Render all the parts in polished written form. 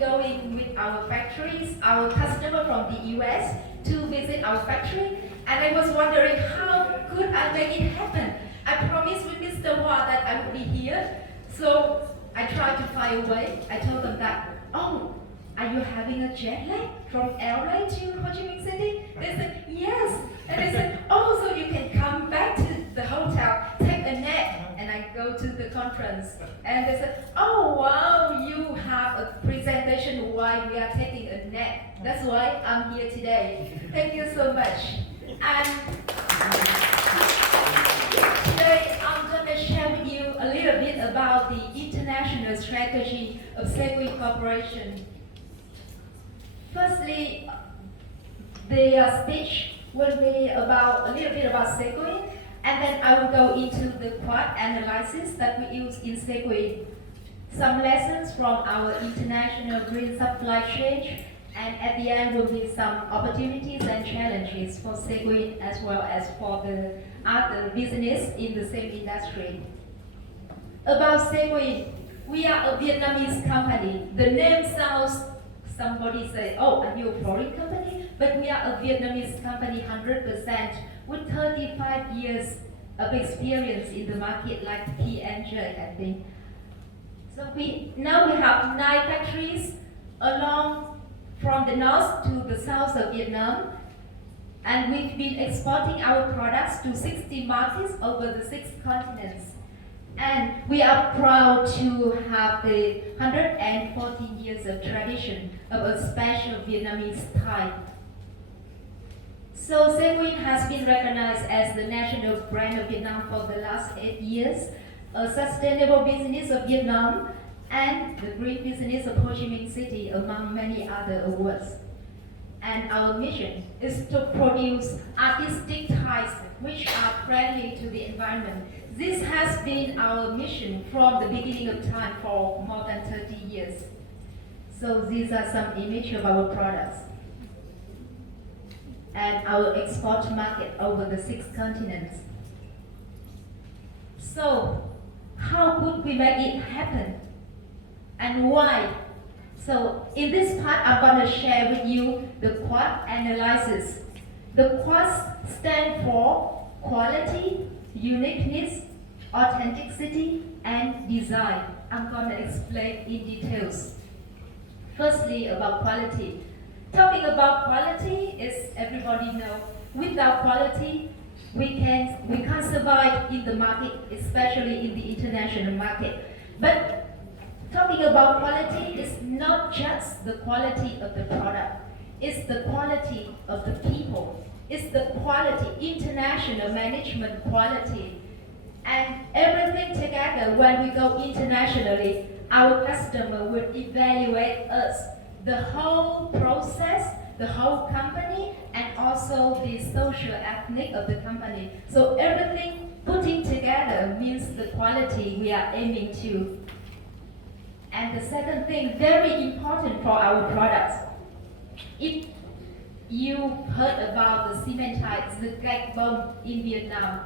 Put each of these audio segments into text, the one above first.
going with our factories, our customer from the US to visit our factory, and I was wondering how could I make it happen. I promised with Mr. Hua that I would be here, so I tried to find a way. I told them that, oh, are you having a jet lag from LA to Ho Chi Minh City? They said, yes. And they said, oh, so you can come back to the hotel, take a nap, and I go to the conference. And they said, oh, wow, you have a presentation while we are taking a nap. That's why I'm here today. Thank you so much. And today I'm going to share with you a little bit about the international strategy of Secoin Corporation. Firstly, the speech will be about a little bit about Secoin, and then I will go into the quad analysis that we use in Secoin, some lessons from our international green supply chain, and at the end will be some opportunities and challenges for Secoin as well as for the other business in the same industry. About Secoin, we are a Vietnamese company. The name sounds, somebody say, oh, are you a foreign company? But we are a Vietnamese company 100% with 35 years of experience in the market like P&J, I think. So now we have 9 factories along from the north to the south of Vietnam. And we've been exporting our products to 60 markets over the 6 continents. And we are proud to have the 114 years of tradition of a special Vietnamese type. So Secoin has been recognized as the national brand of Vietnam for the last 8 years, a sustainable business of Vietnam, and the green business of Ho Chi Minh City, among many other awards. And our mission is to produce artistic ties which are friendly to the environment. This has been our mission from the beginning of time for more than 30 years. So these are some images of our products and our export market over the 6 continents. So how could we make it happen and why? So in this part, I'm going to share with you the quad analysis. The quads stand for quality, uniqueness, authenticity, and design. I'm going to explain in details. Firstly, about quality. Talking about quality is everybody know. Without quality, we can't survive in the market, especially in the international market. But talking about quality is not just the quality of the product. It's the quality of the people. It's the quality, international management quality. And everything together, when we go internationally, our customer will evaluate us, the whole process, the whole company, and also the social ethnic of the company. So everything putting together means the quality we are aiming to. And the second thing, very important for our products. If you heard about the cementite, the gạch bông in Vietnam,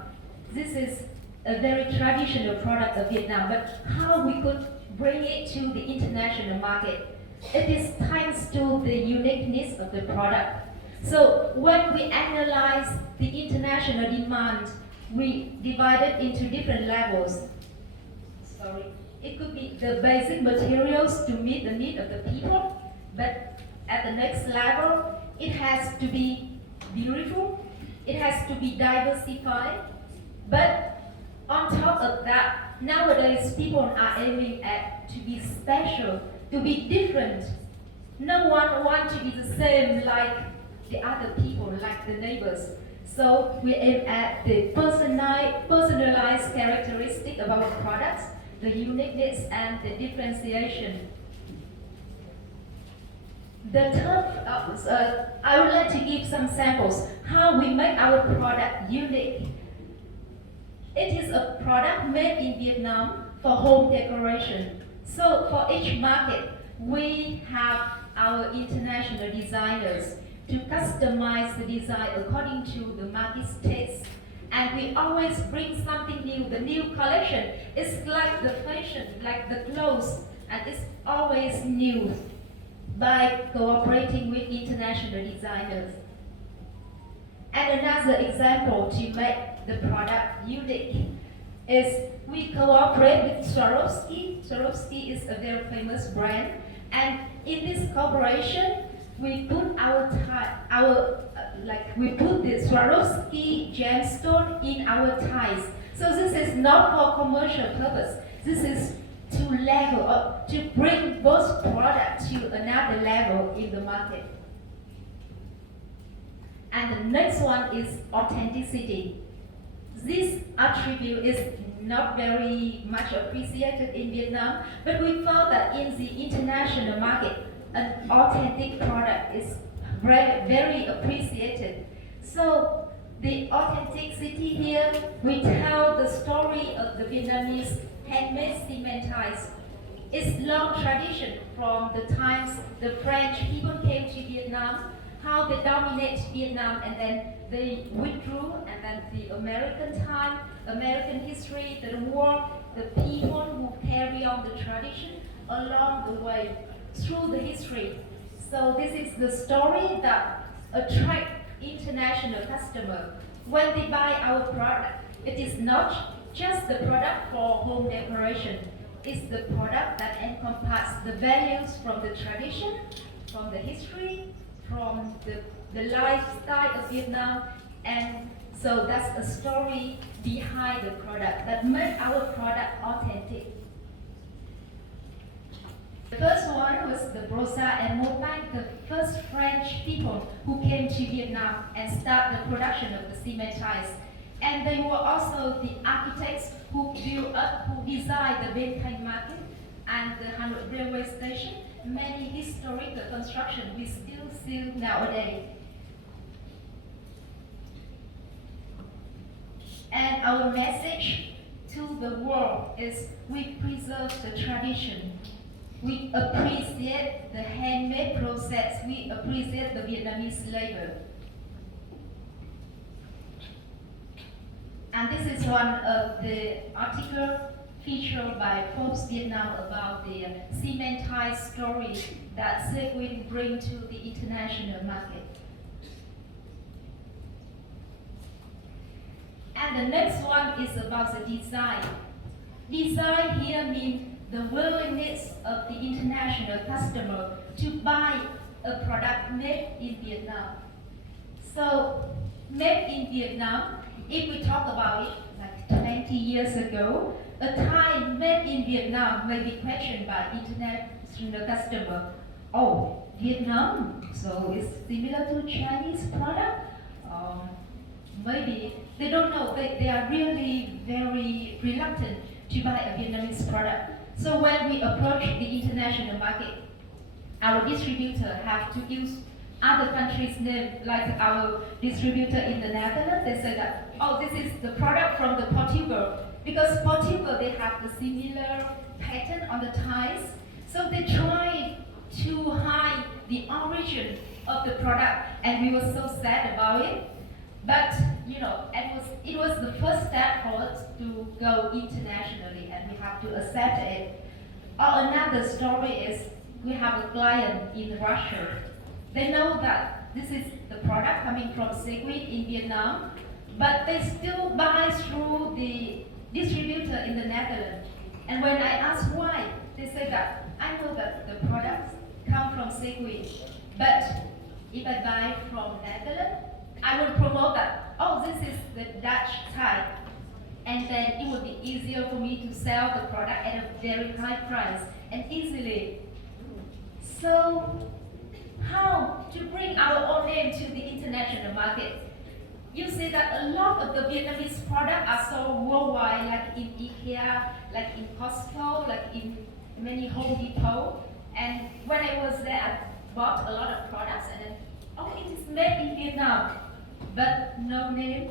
this is a very traditional product of Vietnam, but how we could bring it to the international market? It is thanks to the uniqueness of the product. So when we analyze the international demand, we divide it into different levels. It could be the basic materials to meet the need of the people, but at the next level, it has to be beautiful, it has to be diversified, but on top of that, nowadays people are aiming at to be special, to be different. No one wants to be the same like the other people, like the neighbors. So we aim at the personalized characteristic of our products, the uniqueness and the differentiation. I would like to give some samples how we make our product unique. It is a product made in Vietnam for home decoration. So for each market, we have our international designers to customize the design according to the market's taste. And we always bring something new. The new collection is like the fashion, like the clothes, and it's always new. by cooperating with international designers. And another example to make the product unique is we cooperate with Swarovski. Swarovski is a very famous brand, and in this cooperation, we put we put the Swarovski gemstone in our ties. So this is not for commercial purpose. This is to level up, to bring both products to another level in the market. And the next one is authenticity. This attribute is not very much appreciated in Vietnam, but we found that in the international market, an authentic product is very appreciated. So the authenticity here, we tell the story of the Vietnamese handmade cement tiles. It's long tradition from the times the French people came to Vietnam, how they dominate Vietnam and then they withdrew, and then the American time, American history, the war, the people who carry on the tradition along the way through the history. So this is the story that attracts international customers. When they buy our product, it is not just the product for home decoration. It's the product that encompasses the values from the tradition, from the history, from the lifestyle of Vietnam, and so that's a story behind the product that makes our product authentic. The first one was the Brossard and Montaigne, the first French people who came to Vietnam and started the production of the cement tiles. And they were also the architects who built up, who designed the Bến Thành market and the Hanoi railway station. Many historical construction we still see nowadays. And our message to the world is we preserve the tradition. We appreciate the handmade process. We appreciate the Vietnamese labor. And this is one of the articles featured by Forbes Vietnam about the cement tile story that Secoin bring to the international market. And the next one is about the design. Design here means the willingness of the international customer to buy a product made in Vietnam. So, made in Vietnam, if we talk about it like 20 years ago, a tie made in Vietnam may be questioned by international customer. Oh, Vietnam, so it's similar to Chinese product? Maybe they don't know. They are really very reluctant to buy a Vietnamese product. So when we approach the international market, our distributor have to use other countries' name, like our distributor in the Netherlands. They say that, oh, this is the product from the Portugal, because Portugal they have the similar pattern on the tiles. So they try to hide the origin of the product, and we were so sad about it. But you know, it was the first step for us to go internationally, and we have to accept it. Or another story is we have a client in Russia. They know that this is the product coming from Secoin in Vietnam, but they still buy through the distributor in the Netherlands. And when I ask why, they say that I know that the products come from Secoin, but if I buy from Netherlands, I will promote that, oh, this is the Dutch type, and then it would be easier for me to sell the product at a very high price and easily. So, how to bring our own name to the international market? You see that a lot of the Vietnamese products are sold worldwide, like in IKEA, like in Costco, like in many Home Depot. And when I was there, I bought a lot of products, and then, oh, it is made in Vietnam, but no name.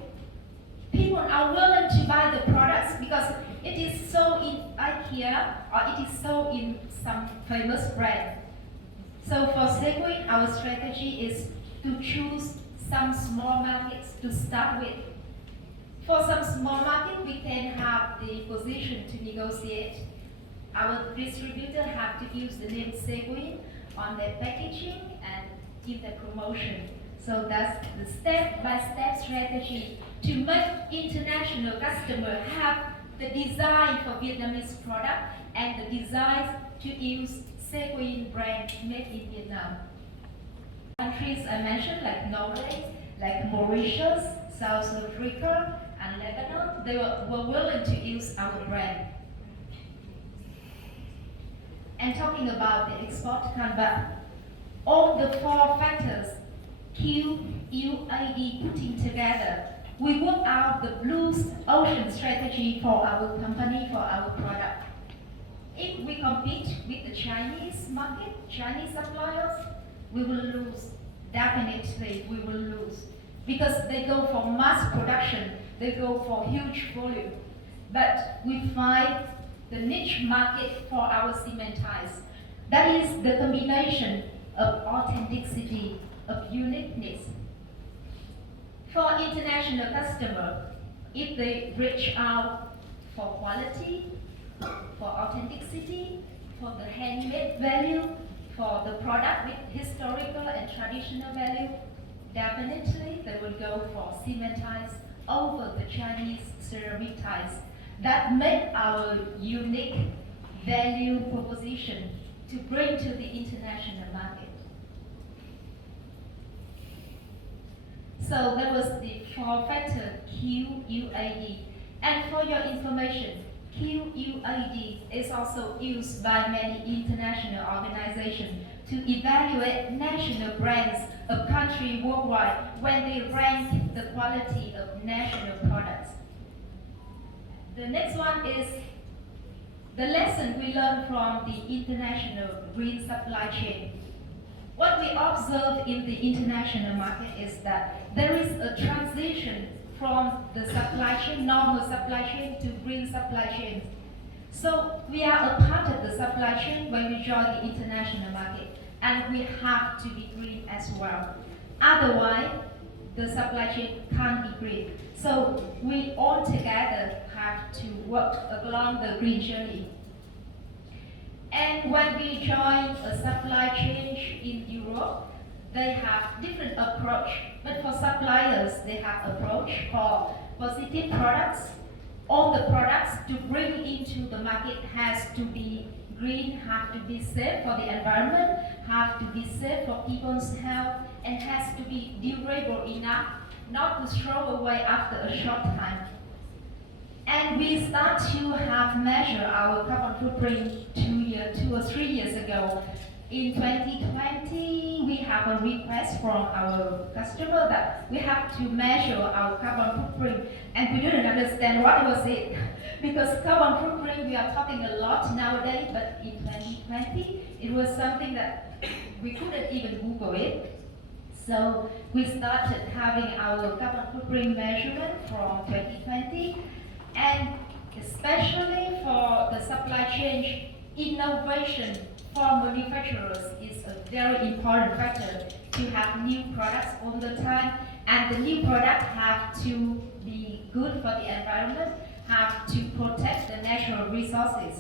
People are willing to buy the products because it is sold in IKEA or it is sold in some famous brand. So for Secoin, our strategy is to choose some small markets to start with. For some small market, we can have the position to negotiate. Our distributor have to use the name Secoin, on their packaging and in the promotion. So that's the step-by-step strategy to make international customers have the design for Vietnamese product and the desire to use Secoin brand made in Vietnam. Countries I mentioned like Norway, like Mauritius, South Africa, and Lebanon, they were willing to use our brand. And talking about the export canvas, all the four factors QUAD putting together, we work out the blue ocean strategy for our company, for our product. If we compete with the Chinese market, Chinese suppliers, we will lose. Definitely, we will lose. Because they go for mass production, they go for huge volume. But we find the niche market for our cement tiles. That is the combination of authenticity, of uniqueness. For international customer, if they reach out for quality, for authenticity, for the handmade value, for the product with historical and traditional value, definitely they will go for cement tiles over the Chinese ceramic tiles. That make our unique value proposition to bring to the international market. So that was the four factor QUAD. And for your information, QUAD is also used by many international organizations to evaluate national brands of countries worldwide when they rank the quality of national products. The next one is the lesson we learned from the international green supply chain. What we observe in the international market is that there is a transition from the supply chain, normal supply chain, to green supply chain. So we are a part of the supply chain when we join the international market, and we have to be green as well. Otherwise, the supply chain can't be green. So we all together have to work along the green journey. And when we join a supply chain in Europe, they have different approach. But for suppliers, they have approach for positive products. All the products to bring into the market has to be green, have to be safe for the environment, have to be safe for people's health, and has to be durable enough not to throw away after a short time. And we start to have measured our carbon footprint 2 or 3 years ago. In 2020, we have a request from our customer that we have to measure our carbon footprint, and we didn't understand what was it. Because carbon footprint, we are talking a lot nowadays, but in 2020, it was something that we couldn't even Google it. So we started having our carbon footprint measurement from 2020, and especially for the supply chain, innovation for manufacturers is a very important factor to have new products all the time, and the new products have to be good for the environment, have to protect the natural resources.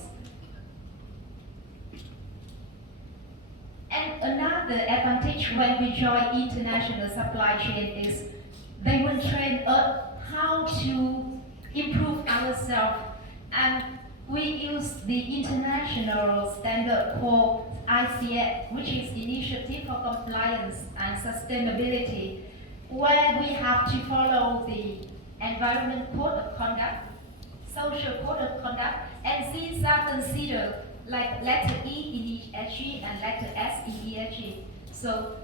And another advantage when we join international supply chain is they will train us how to improve ourselves, and we use the international standard called ICF, which is Initiative for Compliance and Sustainability, where we have to follow the Environment Code of Conduct, Social Code of Conduct, and these are considered like letter E in ESG and letter S in ESG. So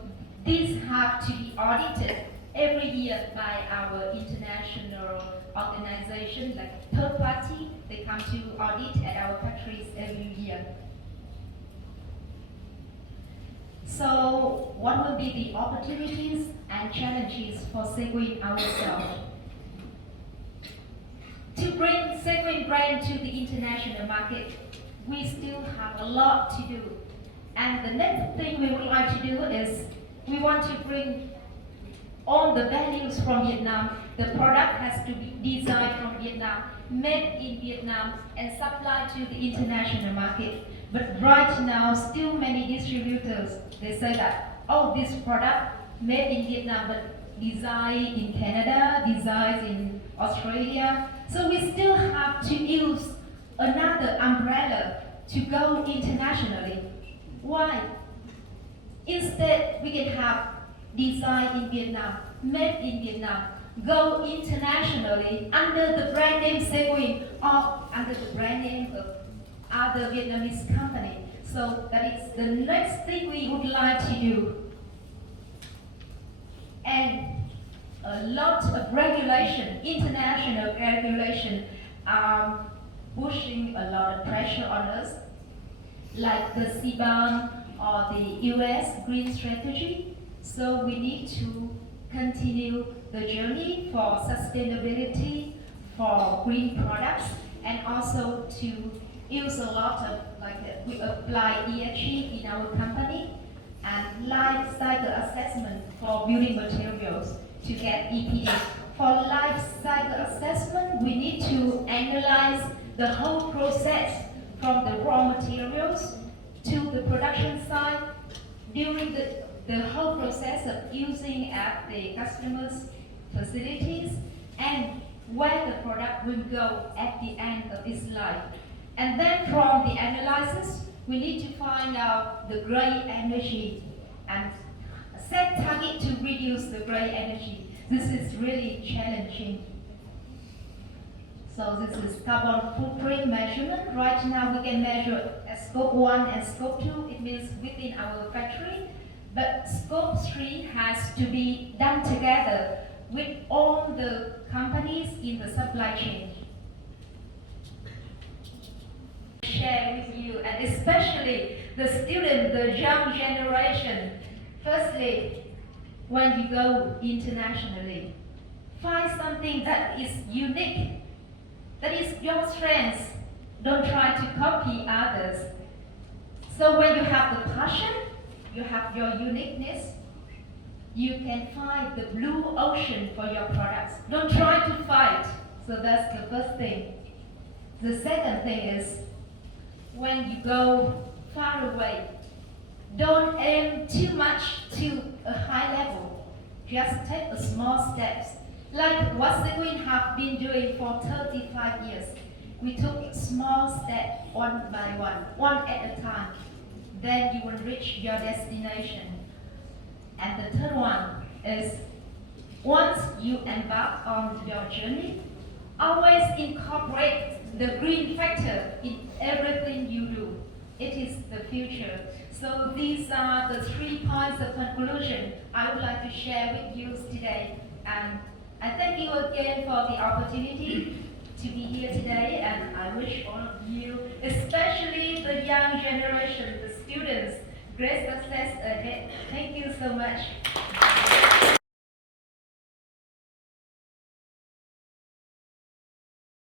these have to be audited every year by our international organization, like third party. They come to audit at our factories every year. So what will be the opportunities and challenges for Secoin ourselves? To bring Secoin brand to the international market, we still have a lot to do. And the next thing we would like to do is we want to bring all the values from Vietnam. The product has to be designed from Vietnam, made in Vietnam, and supplied to the international market. But right now, still many distributors, they say that, oh, this product made in Vietnam, but designed in Canada, designed in Australia. So we still have to use another umbrella to go internationally. Why? Instead, we can have design in Vietnam, made in Vietnam, go internationally under the brand name Secoin or under the brand name of other Vietnamese company. So that is the next thing we would like to do. And a lot of regulation, international regulation, are pushing a lot of pressure on us, like the CBAM or the US Green Strategy. So we need to continue the journey for sustainability, for green products, and also to use a lot of, we apply ESG in our company, and life cycle assessment for building materials to get EPD. For life cycle assessment, we need to analyze the whole process from the raw materials to the production side during the whole process of using at the customer's facilities, and where the product will go at the end of its life. And then from the analysis, we need to find out the gray energy and set target to reduce the gray energy. This is really challenging. So this is carbon footprint measurement. Right now we can measure scope 1 and scope 2, it means within our factory. But scope 3 has to be done together with all the companies in the supply chain. Share with you, and especially the student, the young generation. Firstly, when you go internationally, find something that is unique, that is your strength. Don't try to copy others. So when you have the passion, you have your uniqueness, you can find the blue ocean for your products. Don't try to fight. So that's the first thing. The second thing is, when you go far away, don't aim too much to a high level. Just take a small steps. Like what Secoin have been doing for 35 years. We took small steps one by one at a time. Then you will reach your destination. And the third one is, once you embark on your journey, always incorporate the green factor in everything you do. It is the future. So these are the 3 points of conclusion I would like to share with you today. And I thank you again for the opportunity to be here today, and I wish all of you, especially the young generation, the students, great success ahead. Thank you so much.